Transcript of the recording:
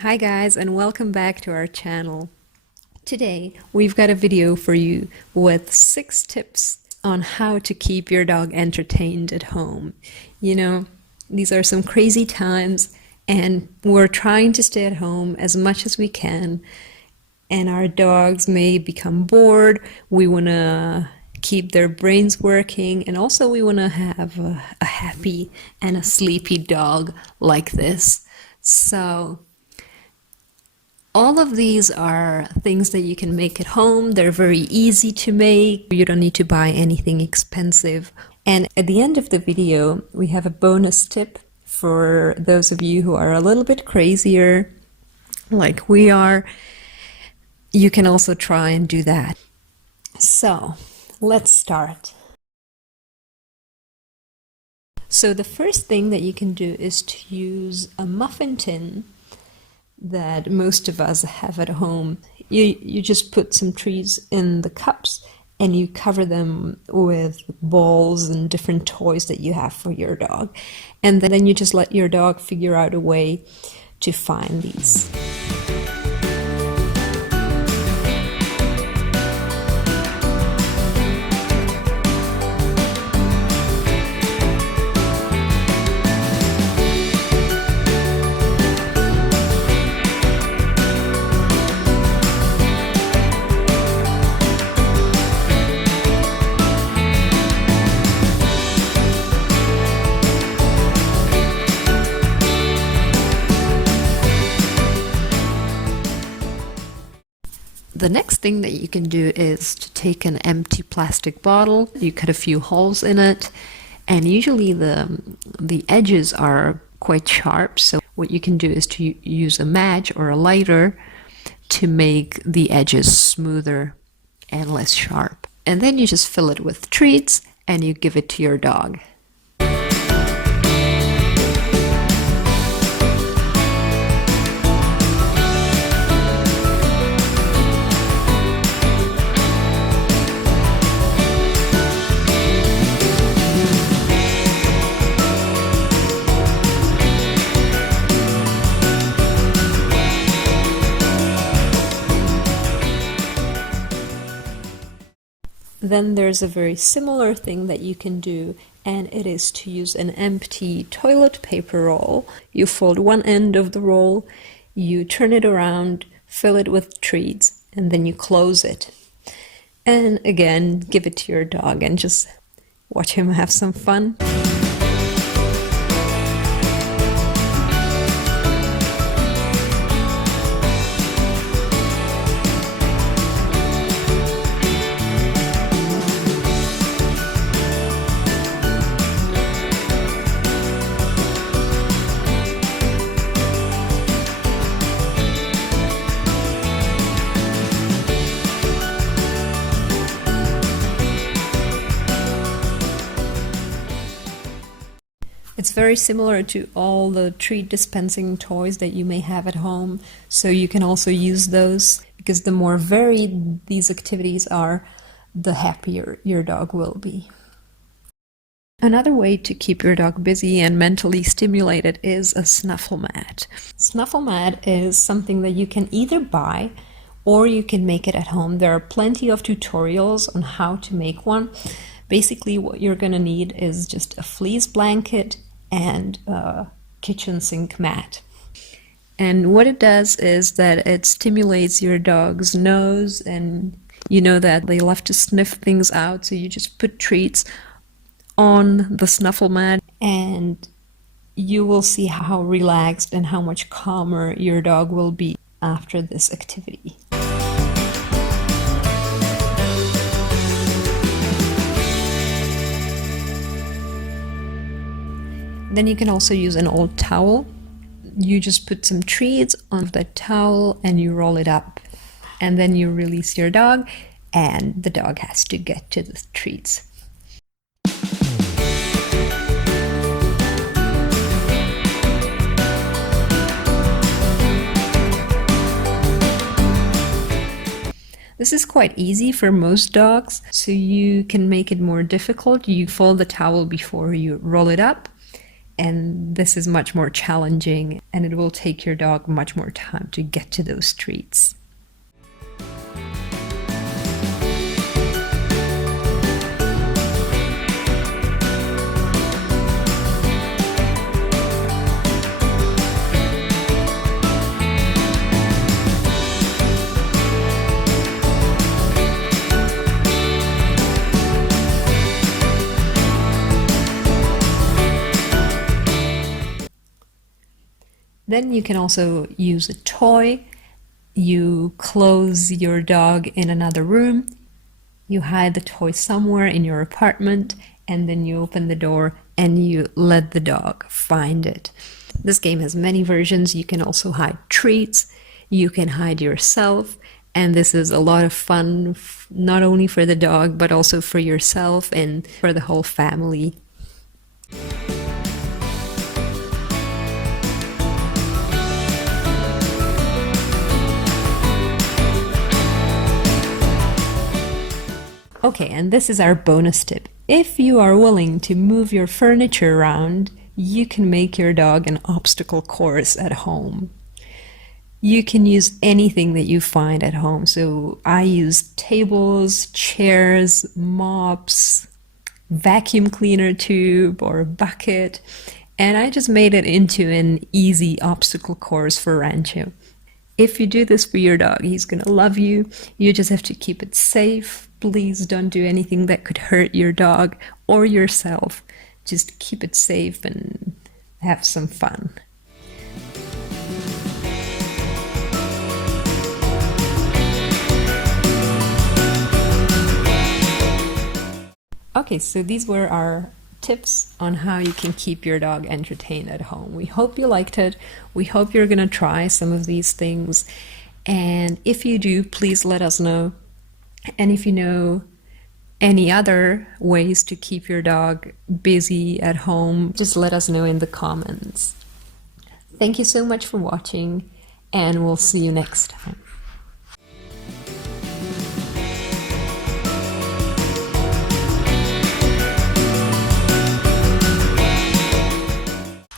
Hi guys, and welcome back to our channel. Today we've got a video for you with 6 tips on how to keep your dog entertained at home. These are some crazy times and we're trying to stay at home as much as we can, and our dogs may become bored. We want to keep their brains working, and also we want to have a happy and a sleepy dog like this. So all of these are things that you can make at home. They're very easy to make. You don't need to buy anything expensive. And at the end of the video, we have a bonus tip for those of you who are a little bit crazier, like we are. You can also try and do that. So let's start. So the first thing that you can do is to use a muffin tin that most of us have at home. You just put some treats in the cups and you cover them with balls and different toys that you have for your dog. And then you just let your dog figure out a way to find these. The next thing that you can do is to take an empty plastic bottle, you cut a few holes in it, and usually the edges are quite sharp, so what you can do is to use a match or a lighter to make the edges smoother and less sharp. And then you just fill it with treats and you give it to your dog. Then there's a very similar thing that you can do, and it is to use an empty toilet paper roll. You fold one end of the roll, you turn it around, fill it with treats, and then you close it. And again, give it to your dog and just watch him have some fun. It's very similar to all the treat dispensing toys that you may have at home, so you can also use those, because the more varied these activities are, the happier your dog will be. Another way to keep your dog busy and mentally stimulated is a snuffle mat. Snuffle mat is something that you can either buy or you can make it at home. There are plenty of tutorials on how to make one. Basically, what you're going to need is just a fleece blanket and a kitchen sink mat. And what it does is that it stimulates your dog's nose, and you know that they love to sniff things out, so you just put treats on the snuffle mat and you will see how relaxed and how much calmer your dog will be after this activity. Then you can also use an old towel. You just put some treats on the towel and you roll it up. And then you release your dog and the dog has to get to the treats. This is quite easy for most dogs, so you can make it more difficult. You fold the towel before you roll it up, and this is much more challenging, and it will take your dog much more time to get to those treats. Then you can also use a toy. You close your dog in another room, you hide the toy somewhere in your apartment, and then you open the door and you let the dog find it. This game has many versions. You can also hide treats, you can hide yourself, and this is a lot of fun, not only for the dog, but also for yourself and for the whole family. Okay, and this is our bonus tip. If you are willing to move your furniture around, you can make your dog an obstacle course at home. You can use anything that you find at home. So I use tables, chairs, mops, vacuum cleaner tube or a bucket, and I just made it into an easy obstacle course for Rancho. If you do this for your dog, he's gonna love you. You just have to keep it safe. Please don't do anything that could hurt your dog or yourself. Just keep it safe and have some fun. Okay, so these were our tips on how you can keep your dog entertained at home. We hope you liked it. We hope you're gonna try some of these things. And if you do, please let us know. And if you know any other ways to keep your dog busy at home, just let us know in the comments. Thank you so much for watching, and we'll see you next time.